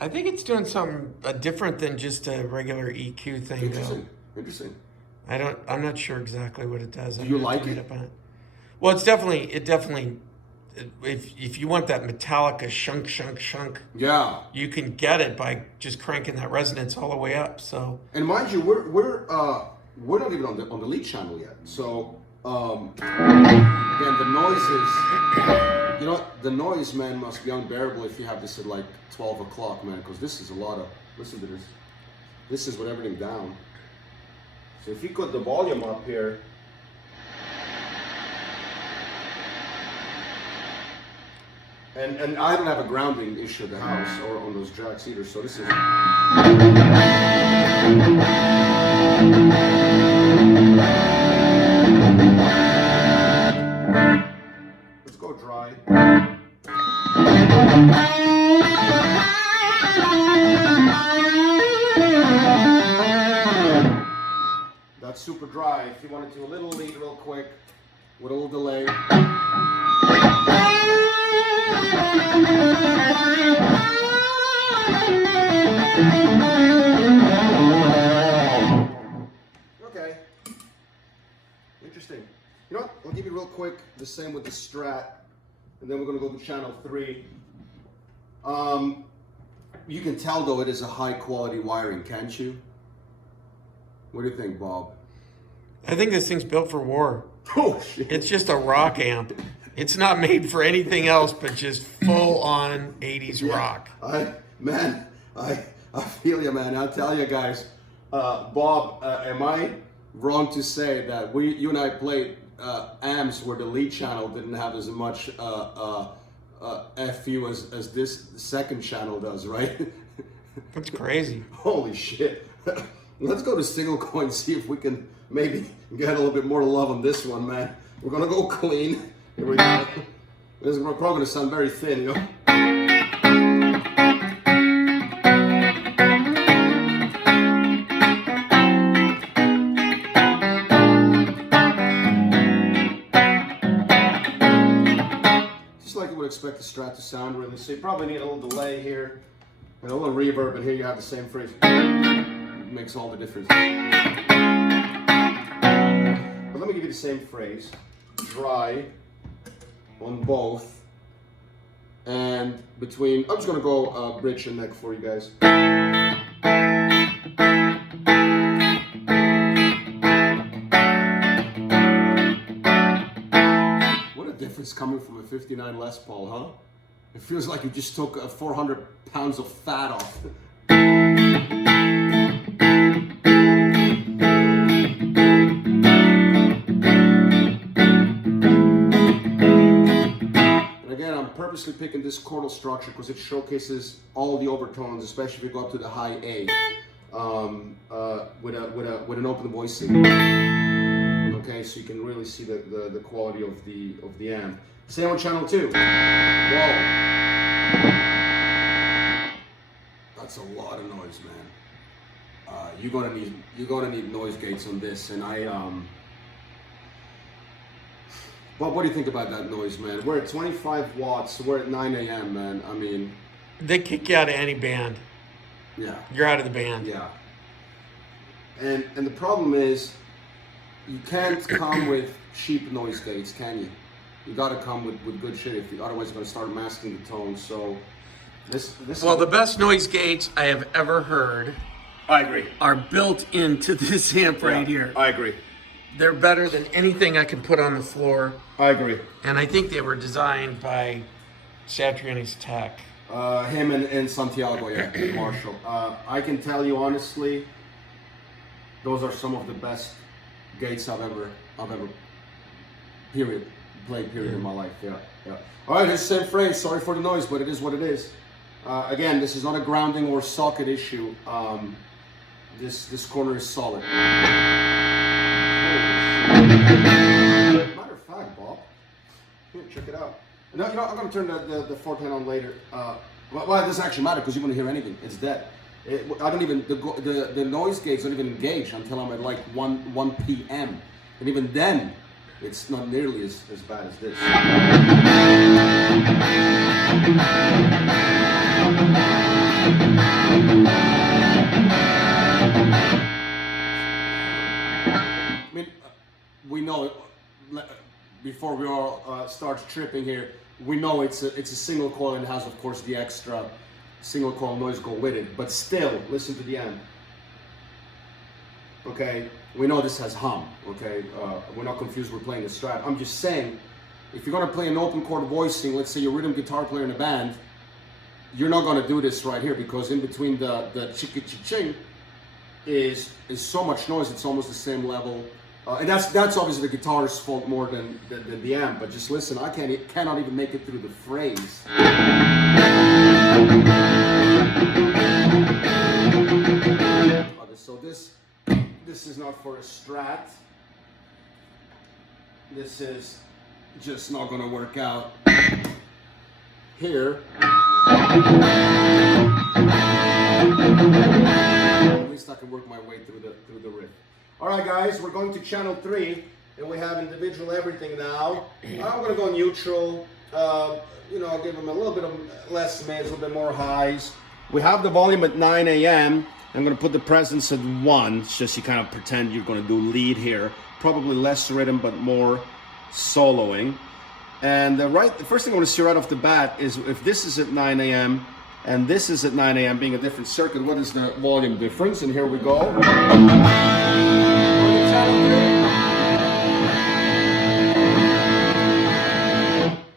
I think it's doing something different than just a regular EQ thing. Interesting. Interesting. I'm not sure exactly what it does. Do you like it? Well, it definitely. If you want that Metallica shunk, yeah, you can get it by just cranking that resonance all the way up. So. And mind you, we're not even on the lead channel yet. So again, the noise is. You know what? The noise, man, must be unbearable if you have this at like 12 o'clock, man, because this is a lot of, listen to this. This is with everything down. So if you put the volume up here, and I don't have a grounding issue at the house or on those jacks either, so this is... Let's go dry. That's super dry. If you want to do a little lead real quick with a little delay. Okay. Interesting. You know what? I'll give you real quick the same with the Strat, and then we're going to go to channel 3. You can tell though it is a high quality wiring, can't you? What do you think, Bob? I think this thing's built for war. Oh shit. It's just a rock amp. It's not made for anything else but just full on 80s rock. I feel you, man. I'll tell you guys. Bob, am I wrong to say that you and I played amps where the lead channel didn't have as much FU as this second channel does, right? That's crazy. Holy shit. Let's go to single coin, see if we can maybe get a little bit more love on this one, man. We're gonna go clean. Here we go. This is probably going to sound very thin, you know? Just like you would expect the Strat to sound, really. So you probably need a little delay here, and a little reverb, and here you have the same phrase. It makes all the difference. But let me give you the same phrase. Dry on both, and between, I'm just gonna go bridge and neck for you guys. What a difference coming from a 59 Les Paul, huh? It feels like you just took 400 pounds of fat off. Purposely picking this chordal structure because it showcases all the overtones, especially if you go up to the high A with an open voicing. Okay, so you can really see the quality of the amp. Same on channel 2. Whoa, that's a lot of noise, man. You're gonna need noise gates on this, and what do you think about that noise, man? We're at 25 watts, we're at 9 a.m., man. I mean... They kick you out of any band. Yeah. You're out of the band. Yeah. And the problem is, you can't come with cheap noise gates, can you? You gotta come with good shit, otherwise you're gonna start masking the tone, so... Well, the best noise gates I have ever heard... I agree. ...are built into this amp right here. I agree. They're better than anything I can put on the floor. I agree. And I think they were designed by Satriani's tech. Him and Santiago, yeah, Marshall. I can tell you honestly, those are some of the best gates I've ever played in my life. Yeah. All right, here's the same phrase. Sorry for the noise, but it is what it is. Again, this is not a grounding or socket issue. This corner is solid. Matter of fact, Bob, here, check it out. No, you know, I'm going to turn the 410 on later. Well, it doesn't actually matter because you won't hear anything. It's dead. I don't even, the noise gates don't even engage until I'm at like 1 p.m. And even then, it's not nearly as bad as this. I mean, we know it, before we all start tripping here, we know it's a single coil and has, of course, the extra single coil noise go with it. But still, listen to the end. Okay, we know this has hum. Okay, we're not confused. We're playing a Strat. I'm just saying, if you're gonna play an open chord voicing, let's say you're a rhythm guitar player in a band, you're not gonna do this right here because in between the chicka-ching is so much noise. It's almost the same level. And that's obviously the guitar's fault more than the amp, but just listen, I cannot even make it through the phrase. Okay, so this is not for a Strat. This is just not gonna work out. Here. At least I can work my way through the riff. All right, guys, we're going to channel 3, and we have individual everything now. I'm going to go neutral. You know, I'll give them a little bit of less mids, a little bit more highs. We have the volume at 9 a.m. I'm going to put the presence at 1. It's just you kind of pretend you're going to do lead here. Probably less rhythm, but more soloing. And the first thing I want to see right off the bat is if this is at 9 a.m. and this is at 9 a.m. being a different circuit, what is the volume difference? And here we go.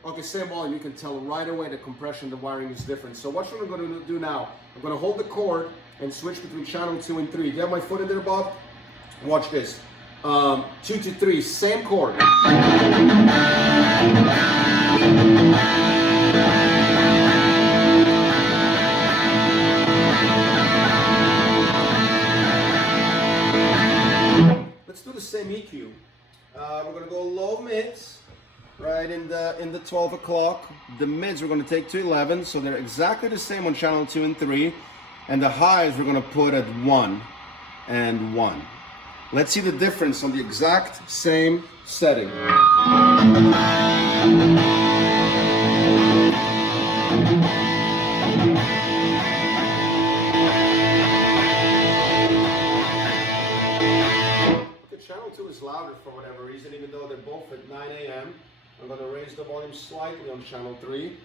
Okay, same volume. You can tell right away the compression, the wiring is different. So what I'm going to do now, I'm going to hold the chord and switch between channel 2 and 3. You have my foot in there, Bob? Watch this. 2 to 3, same chord. Let's do the same EQ. We're going to go low mids, right in the 12 o'clock. The mids we're going to take to 11, so they're exactly the same on channel 2 and 3. And the highs we're going to put at 1 and 1. Let's see the difference on the exact same setting. Channel 2 is louder for whatever reason, even though they're both at 9 a.m. I'm going to raise the volume slightly on channel 3.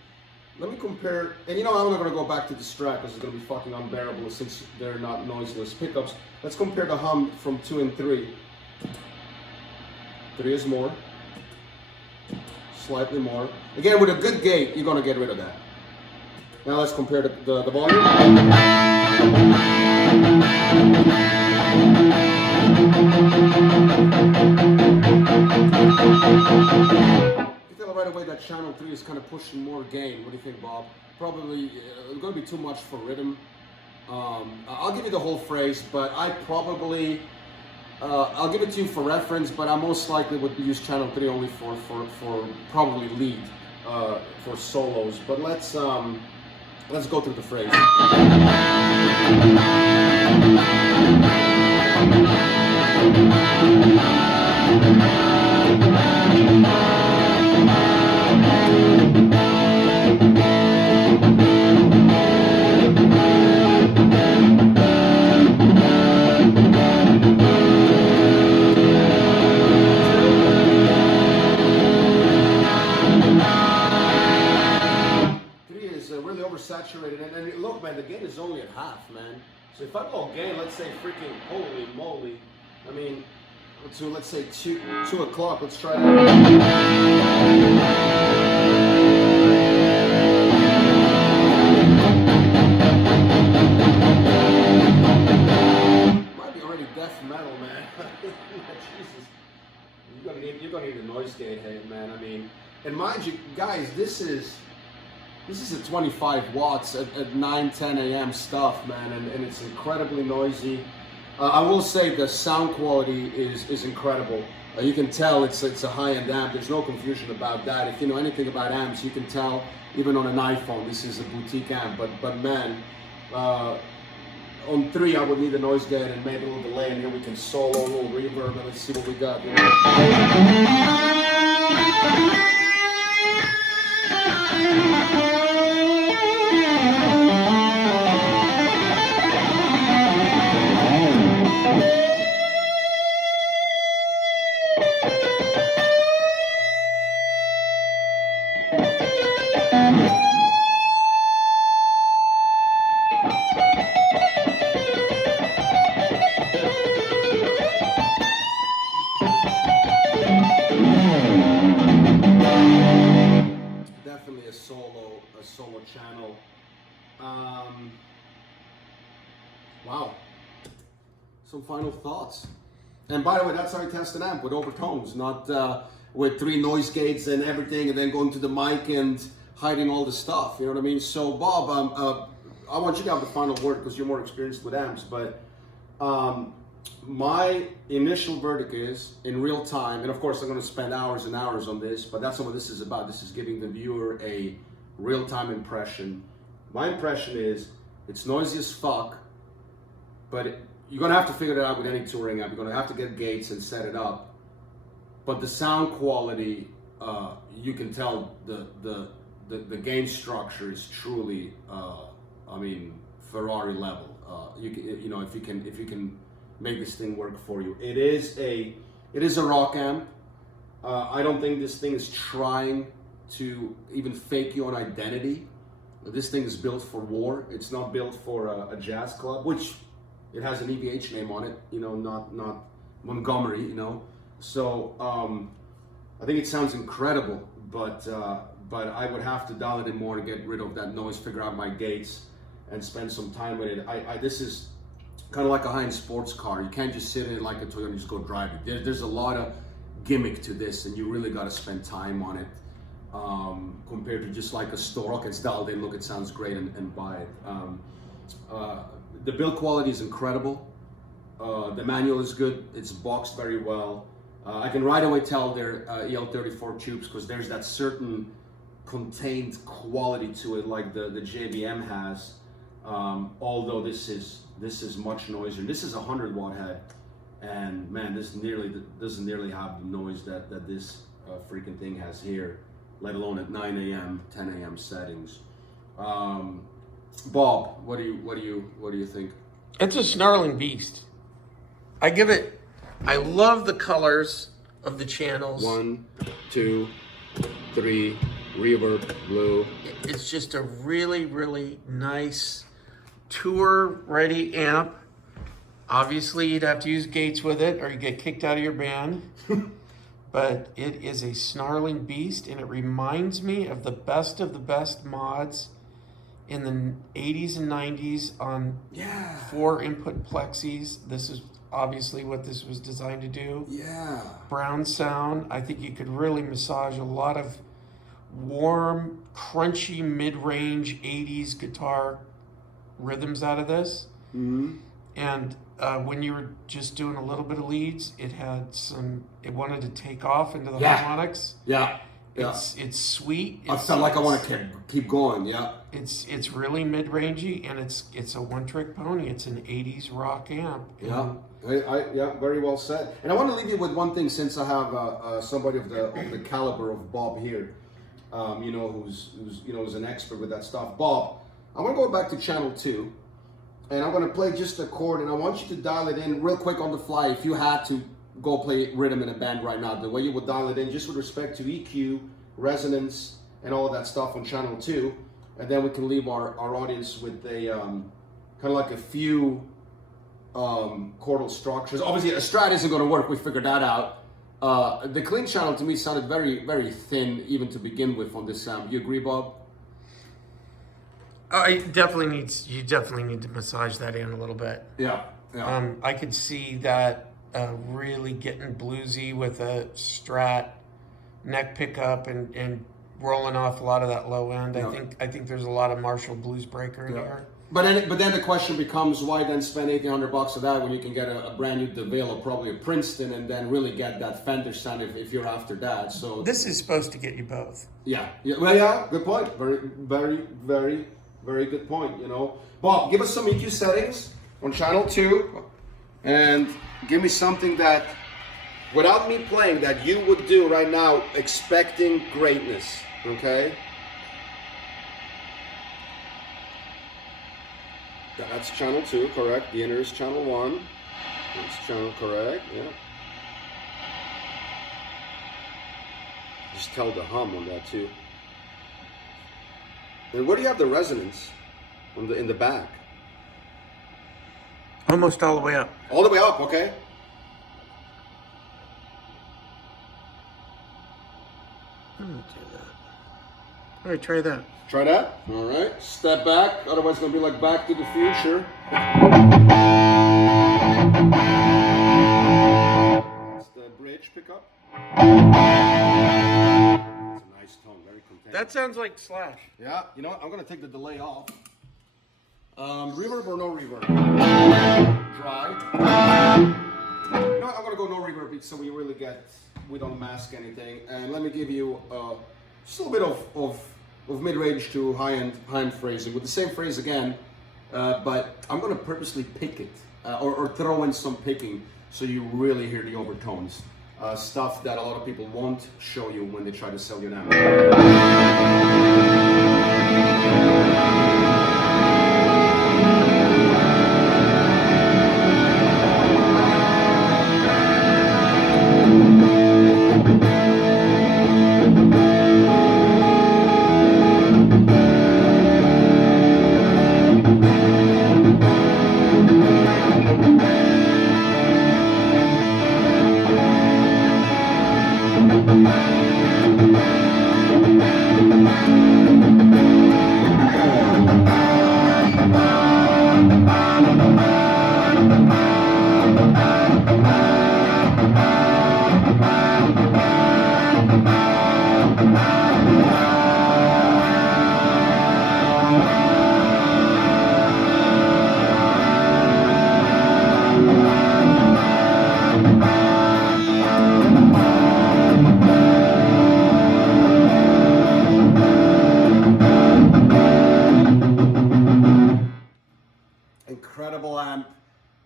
Let me compare, and you know I'm not going to go back to this track because it's going to be fucking unbearable since they're not noiseless pickups. Let's compare the hum from 2 and 3. 3 is more, slightly more. Again, with a good gate, you're going to get rid of that. Now let's compare the volume. You tell right away that channel 3 is kind of pushing more gain. What do you think, Bob? Probably it's going to be too much for rhythm. I'll give you the whole phrase, but I probably I'll give it to you for reference, but I most likely would use channel 3 only for probably lead for solos. But let's go through the phrase. Really oversaturated, and look, man, the gain is only at half, man. So if I go gain, let's say freaking holy moly, I mean, to let's say 2 o'clock, let's try that. Might be already death metal, man. Jesus, you're gonna need a noise gate, hey, man. I mean, and mind you, guys, this is a 25 watts at 9, 10 a.m. stuff, man, and it's incredibly noisy. I will say the sound quality is incredible. You can tell it's a high-end amp. There's no confusion about that. If you know anything about amps, you can tell even on an iPhone this is a boutique amp. But man, on 3 I would need a noise gate and maybe a little delay, and here we can solo a little reverb, and let's see what we got. You know? A solo channel. Wow. Some final thoughts. And by the way, that's how I test an amp, with overtones, not with 3 noise gates and everything, and then going to the mic and hiding all the stuff. You know what I mean? So, Bob, I want you to have the final word because you're more experienced with amps. But my initial verdict is, in real time, and of course I'm going to spend hours and hours on this, but that's not what this is about. This is giving the viewer a real-time impression. My impression is it's noisy as fuck, but you're gonna have to figure it out with any touring amp. You're gonna have to get gates and set it up. But the sound quality, you can tell the gain structure is truly, I mean, Ferrari level. You know, if you can make this thing work for you. It is a rock amp. I don't think this thing is trying to even fake your own identity. This thing is built for war. It's not built for a jazz club, which it has an EVH name on it, you know, not Montgomery, you know. So I think it sounds incredible, but I would have to dial it in more to get rid of that noise, figure out my gates, and spend some time with it. This is kind of like a high-end sports car. You can't just sit in it like a Toyota and just go drive it. There's a lot of gimmick to this, and you really got to spend time on it. Compared to just like a store, okay, it's dialed in, look, it sounds great, and buy it. The build quality is incredible. The manual is good. It's boxed very well. I can right away tell they're EL34 tubes because there's that certain contained quality to it, like the JBM has. Although this is much noisier. This is a 100-watt head, and man, this doesn't nearly have the noise that this freaking thing has here, let alone at 9 a.m., 10 a.m. settings. Bob, what do you think? It's a snarling beast. I love the colors of the channels. 1, 2, 3, reverb, blue. It's just a really, really nice tour-ready amp. Obviously, you'd have to use gates with it or you get kicked out of your band. But it is a snarling beast, and it reminds me of the best mods in the 80s and 90s on 4-input plexis. This is obviously what this was designed to do. Yeah. Brown sound. I think you could really massage a lot of warm, crunchy, mid-range 80s guitar rhythms out of this. Mm-hmm. And when you were just doing a little bit of leads, it wanted to take off into the harmonics. Yeah. It's sweet. I felt like I want to keep going. Yeah. It's really mid-rangey, and it's a one-trick pony. It's an 80s rock amp. Yeah. Yeah, very well said. And I want to leave you with one thing, since I have somebody of the caliber of Bob here, who's an expert with that stuff. Bob, I'm gonna go back to channel 2, and I'm gonna play just a chord, and I want you to dial it in real quick on the fly. If you had to go play rhythm in a band right now, the way you would dial it in, just with respect to EQ, resonance, and all of that stuff on channel 2, and then we can leave our audience with a kind of like a few chordal structures. Obviously, a strat isn't going to work. We figured that out. The clean channel to me sounded very, very thin, even to begin with on this sound. You agree, Bob? You definitely need to massage that in a little bit. Yeah. I could see that really getting bluesy with a Strat neck pickup and rolling off a lot of that low end. Yeah. I think there's a lot of Marshall Blues Breaker in here. But then the question becomes, why then spend $1,800 of that when you can get a brand new DeVille or probably a Princeton, and then really get that Fender sound if you're after that. So this is supposed to get you both. Yeah. Well, yeah. Good point. Very, very, very, very good point. Bob, give us some EQ settings on channel 2, and give me something that, without me playing, that you would do right now, expecting greatness. Okay. That's channel 2, correct. The inner is channel 1. That's channel correct, yeah. Just tell the hum on that too. And where do you have the resonance in the back? Almost all the way up. All the way up, okay. I'm gonna do that. All right, try that. Try that. All right. Step back. Otherwise, it's going to be like Back to the Future. That's the bridge pickup. It's a nice tone. Very contained. That sounds like Slash. Yeah. You know what? I'm going to take the delay off. Reverb or no reverb? Dry. You know what? I'm going to go no reverb so we don't mask anything. And let me give you just a little bit of mid-range to high-end phrasing with the same phrase again, but I'm going to purposely pick it or throw in some picking so you really hear the overtones, stuff that a lot of people won't show you when they try to sell you now.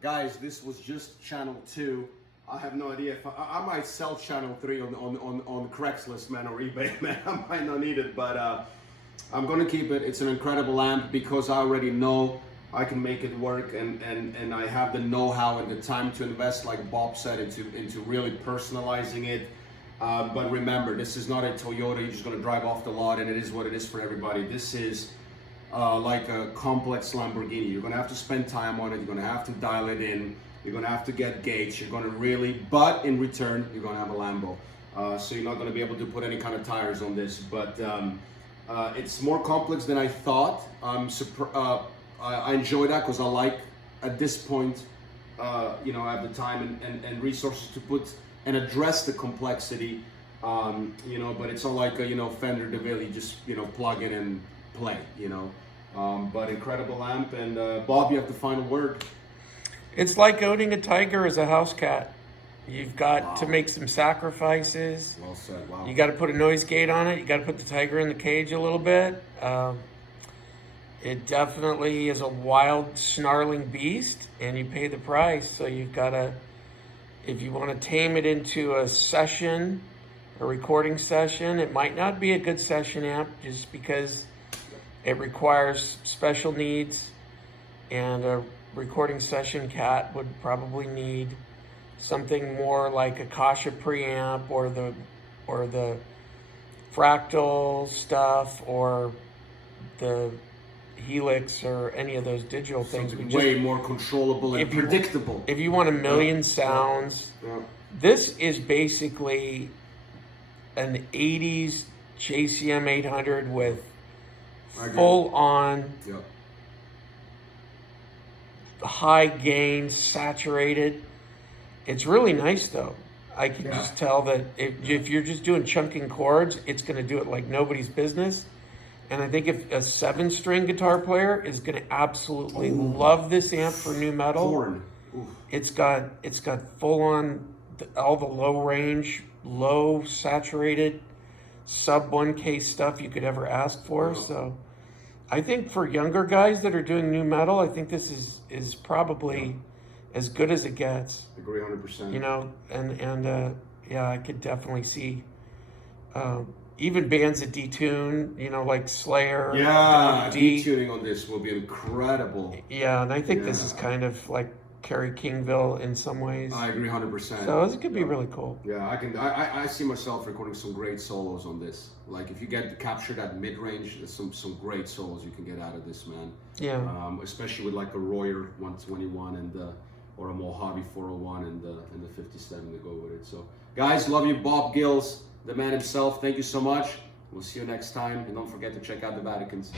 Guys, this was just channel 2. I have no idea if I might sell channel 3 on Craigslist, man, or eBay, man. I might not need it, but I'm gonna keep it. It's an incredible amp because I already know I can make it work, and I have the know-how and the time to invest, like Bob said, into really personalizing it. But remember, this is not a Toyota you're just gonna drive off the lot, and it is what it is for everybody. This is like a complex Lamborghini. You're gonna have to spend time on it. You're gonna have to dial it in. You're gonna have to get gates. You're gonna really, but in return, you're gonna have a Lambo. So you're not gonna be able to put any kind of tires on this. But it's more complex than I thought. I enjoy that because I like, at this point, you know, I have the time and resources to put and address the complexity. You know, but it's not like a, you know, Fender DeVille. You just, you know, plug in and play. You know, but incredible amp. And Bob, you have the final word. It's like owning a tiger as a house cat. You've got to make some sacrifices. Well said. Wow. You got to put a noise gate on it. You got to put the tiger in the cage a little bit. It definitely is a wild, snarling beast, and you pay the price. So you've got to, if you want to tame it into a session, a recording session, it might not be a good session amp just because it requires special needs, and a recording session cat would probably need something more like a Kasha preamp or the fractal stuff or the Helix or any of those digital things. Something way more controllable and predictable. If you want a million sounds, this is basically an 80s JCM 800 with full on high gain, saturated. It's really nice though. I can just tell that if you're just doing chunking chords, it's going to do it like nobody's business. And I think if a 7-string guitar player is going to absolutely love this amp for new metal. It's got full on all the low range, low saturated, sub 1K stuff you could ever ask for. So I think for younger guys that are doing new metal, I think this is probably as good as it gets. Agree 100%. You know, and yeah, I could definitely see even bands that detune, you know, like Slayer. Yeah, detuning on this will be incredible. Yeah, and I think this is kind of like Kerry Kingville in some ways. I agree 100%. So this could be really cool. Yeah, I see myself recording some great solos on this. Like if you get to capture that mid-range, there's some great solos you can get out of this, man. Yeah. Especially with like a Royer 121 and or a Mojave 401 and the 57 to go with it. So guys, love you, Bob Gills, the man himself. Thank you so much. We'll see you next time, and don't forget to check out the Vaticans.